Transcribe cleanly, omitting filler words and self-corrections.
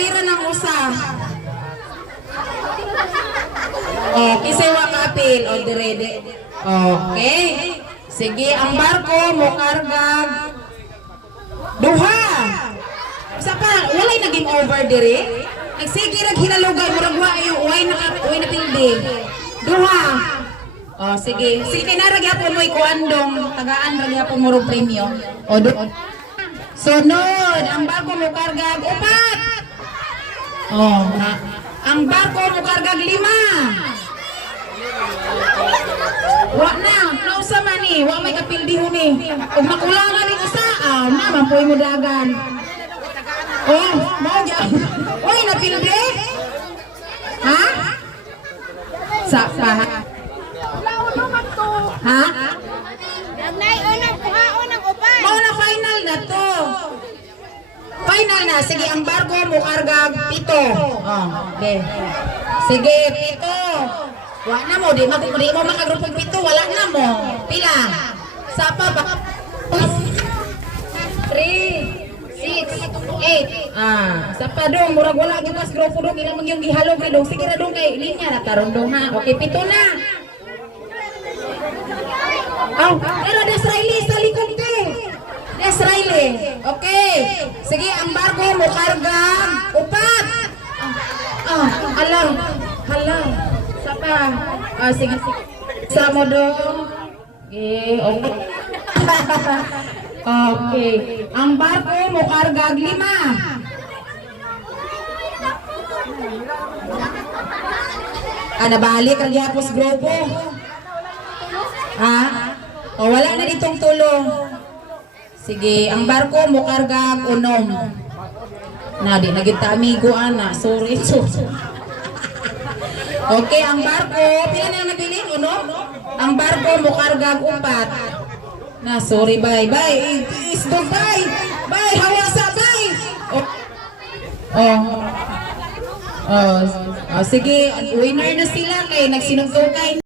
pira ng usa. Oh, kisay wa kapil o dire. Okay. Sige, ang barko mo kargag duha. Sa pa, walay naging over dire. Nagsige rag hinalugay murag wa ayo way na pildi. Duha. Oh, sige. Sige na ra gyapon mo ikuandong tagaan ra gyapon mo ro premyo. O sunod, ang barko mo kargag upat. Oh, ha. Ang barko mo kargag 5. Wa na, nausa man ni, wa may kapildihon ni. Ug makulangan ni usa, naman poy mo dagan. Oh, mao gyud. Oy, napildi? Ha? Sa pa. Ha? Nay unang kuhaon ng uban. Mao na final na to. Final na. Sige, ang barko mo kargag 7. Oh, de. Sige, 7. Wa na mo, di mo makagrupong 7, wala na mo. Pila? Sapa ba? 3, 6, 8. Sapa dong, murag wala gyud kas grupo dong, ila magyong gihalog ni dong. Sige ra dong kay linya na taron dong ha. Okay, 7 na. Oh, pero Desraeli sa likod te. Desraeli. Okay. Sige, ang barko mo karga 4. Alang. Halang. Sapa. Sige. Sa mo dong. Okay. Okay. Ang barko mo karga 5. Nabalik ang gihapos grupo. Ha? O wala na ditong tulong. Sige, ang barko mo karga 6. Na di nagita amigo ana. Sorry. Okay, ang barko, pila na nabilin 1? Ang barko mo karga 4. Na sorry, bye. Bye. Isdog, bye. Bye, hawasa, bye. Sige, winner na sila kay nagsinugtugay.